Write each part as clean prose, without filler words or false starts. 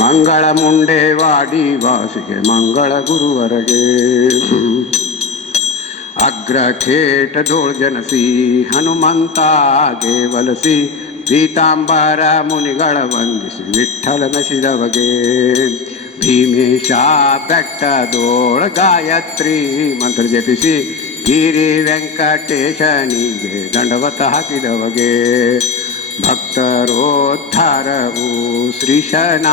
ಮಂಗಳ ಮುಂಡೇವಾಡಿ ವಾಸಿಗೆ ಮಂಗಳ ಗುರುವರಗೆ. ಅಗ್ರಖೇಟ ಧೋಳ್ ಜನಸಿ ಹನುಮಂತಾಗೆ ವಲಸಿ ಪೀತಾಂಬರ ಮುನಿಗಳ ವಂದಿಸಿ ವಿಠ್ಠಲ ಮೆಸಿದವಗೆ. ಭೀಮೇಶ ಬೆಟ್ಟದೋಳ ಗಾಯತ್ರಿ ಮಂತ್ರ ಜಪಿಸಿ ಗಿರಿ ವೆಂಕಟೇಶನಿಗೆ ದಂಡವತ ಹಾಕಿದವಗೆ. ಭಕ್ತರೋದ್ಧಾರವು ಶ್ರೀಶನ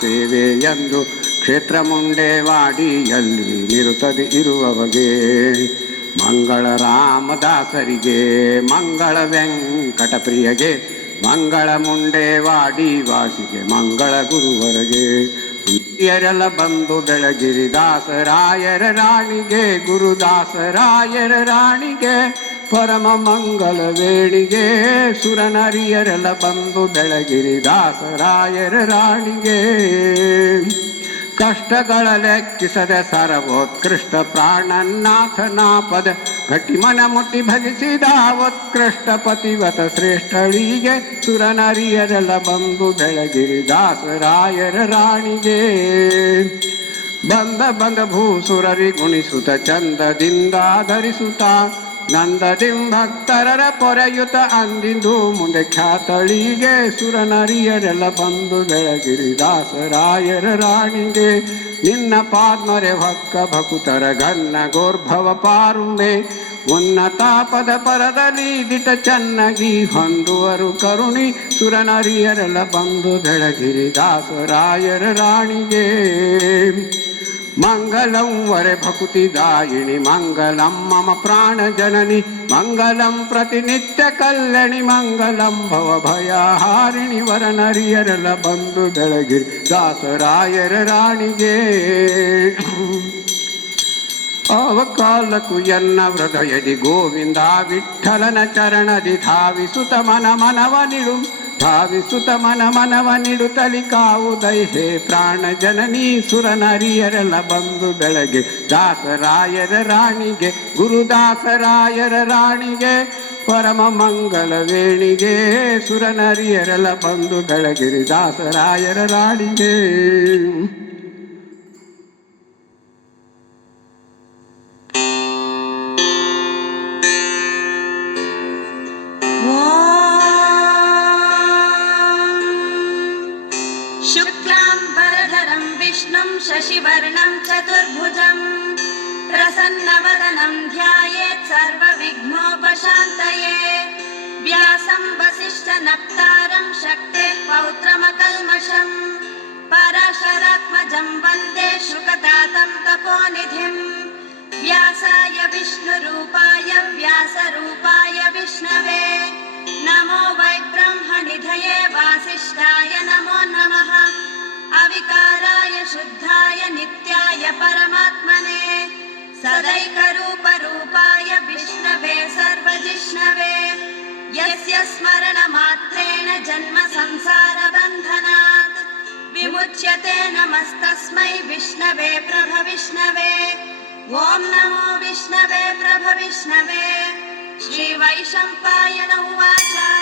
ಸೇವೆಯೆಂದು ಕ್ಷೇತ್ರ ಮುಂಡೇವಾಡಿಯಲ್ಲಿ ನಿರುತ್ತದೆ ಇರುವವಗೆ. ಮಂಗಳ ರಾಮದಾಸರಿಗೆ ಮಂಗಳ ವೆಂಕಟಪ್ರಿಯಗೆ ಮಂಗಳ ಮುಂಡೇವಾಡಿ ವಾಸಿಗೆ ಮಂಗಳ ಗುರುವರಗೆ. ಹಿರಿಯರೆಲ್ಲ ಬಂದು ಬೆಳಗಿರಿದಾಸರಾಯರ ರಾಣಿಗೆ ಗುರುದಾಸರಾಯರ ರಾಣಿಗೆ ಪರಮ ಮಂಗಲ ವೇಣಿಗೆ. ಸುರನರಿಯರೆಲ್ಲ ಬಂದು ಬೆಳಗಿರಿದಾಸರಾಯರ ರಾಣಿಗೆ. ಕಷ್ಟಗಳ ಲೆಕ್ಕಿಸದ ಸರ್ವೋತ್ಕೃಷ್ಟ ಪ್ರಾಣನಾಥನ ಪದ ಗಟ್ಟಿ ಮನ ಮುಟ್ಟಿ ಭಜಿಸಿದ ಉತ್ಕೃಷ್ಟ ಪತಿವತ ಶ್ರೇಷ್ಠಳಿಗೆ. ಸುರನರಿಯರೆಲ್ಲ ಬಂದು ಬೆಳಗಿರಿದಾಸರಾಯರ ರಾಣಿಗೆ. ಬಂದ ಭೂಸುರರಿ ಗುಣಿಸುತ್ತ ಚಂದದಿಂದ ಧರಿಸುತ್ತ ನಂದದಿಂ ಭಕ್ತರರ ಪೊರೆಯುತ ಅಂದಿಂದು ಮುಂದೆ ಖ್ಯಾತಳಿಗೆ. ಸುರನರಿಯರೆಲ್ಲ ಬಂದು ಬೆಳಗಿರಿದಾಸರಾಯರ ರಾಣಿಗೆ. ನಿನ್ನ ಪಾದ್ಮರೆ ಭಕ್ಕ ಭಕುತರ ಘನ್ನ ಗೋರ್ಭವ ಪಾರುಂಬೆ ಉನ್ನತ ಪದ ಪರದಲ್ಲಿ ದಿಟ ಚೆನ್ನಾಗಿ ಹೊಂದುವರು ಕರುಣಿ. ಸುರನರಿಯರೆಲ್ಲ ಬಂದು ಬೆಳಗಿರಿದಾಸರಾಯರ ರಾಣಿಗೆ. ಮಂಗಲಂ ವರೆ ಭಕುತಿದಾಯಿನಿ ಮಂಗಲಂ ಮಮ ಪ್ರಾಣ ಜನನಿ ಮಂಗಲಂ ಪ್ರತಿನಿತ್ಯ ಕಲ್ಯಾಣಿ ಮಂಗಲಂ ಭವ ಭಯಹಾರಿಣಿ. ವರನರಿಯರೆಲ್ಲ ಬಂದು ಬೆಳಗಿರಿ ದಾಸರಾಯರ ರಾಣಿಗೆ. ಅವಕಾಲಕ್ಕೂ ಎನ್ನ ಹೃದಯದಿ ಗೋವಿಂದ ವಿಠ್ಠಲನ ಚರಣದಿ ಧಾವಿಸುತ ಮನವ ನಿಡು ಭಾವಿಸುತ್ತ ಮನವ ನಿಡುತ್ತಲಿ ಕಾವುದೈ ಹೇ ಪ್ರಾಣ ಜನನಿ. ಸುರನರಿಯರೆಲ್ಲ ಬಂದು ಬೆಳಗ್ಗೆ ದಾಸರಾಯರ ರಾಣಿಗೆ ಗುರುದಾಸರಾಯರ ರಾಣಿಗೆ ಪರಮ ಮಂಗಲ ವೇಣಿಗೆ. ಸುರನರಿಯರೆಲ್ಲ ಬಂದು ಬೆಳಗಿರಿ ದಾಸರಾಯರ ರಾಣಿಗೆ. शशिवर्णं चतुर्भुजं प्रसन्नवदनं ध्यायेत् सर्वविघ्नोपशान्तये. व्यासं वसिष्ठनप्तारं शक्तेः पौत्रमकल्मषं पराशरात्मजं वन्दे शुकतातं तपोनिधिं. व्यासाय विष्णुरूपाय व्यासरूपाय विष्णवे नमो वै ब्रह्मनिधये वासिष्ठाय नमो नमः. अविकाराय शुद्धाय नित्याय परमात्मने सदैकरूपरूपाय विष्णवे सर्वजिष्णवे. यस्य स्मरणमात्रेण जन्म संसारबन्धनात् विमुच्यते नमस्तस्मै विष्णवे प्रभविष्णवे. ॐ नमो विष्णवे प्रभविष्णवे. श्रीवैशम्पायन उवाच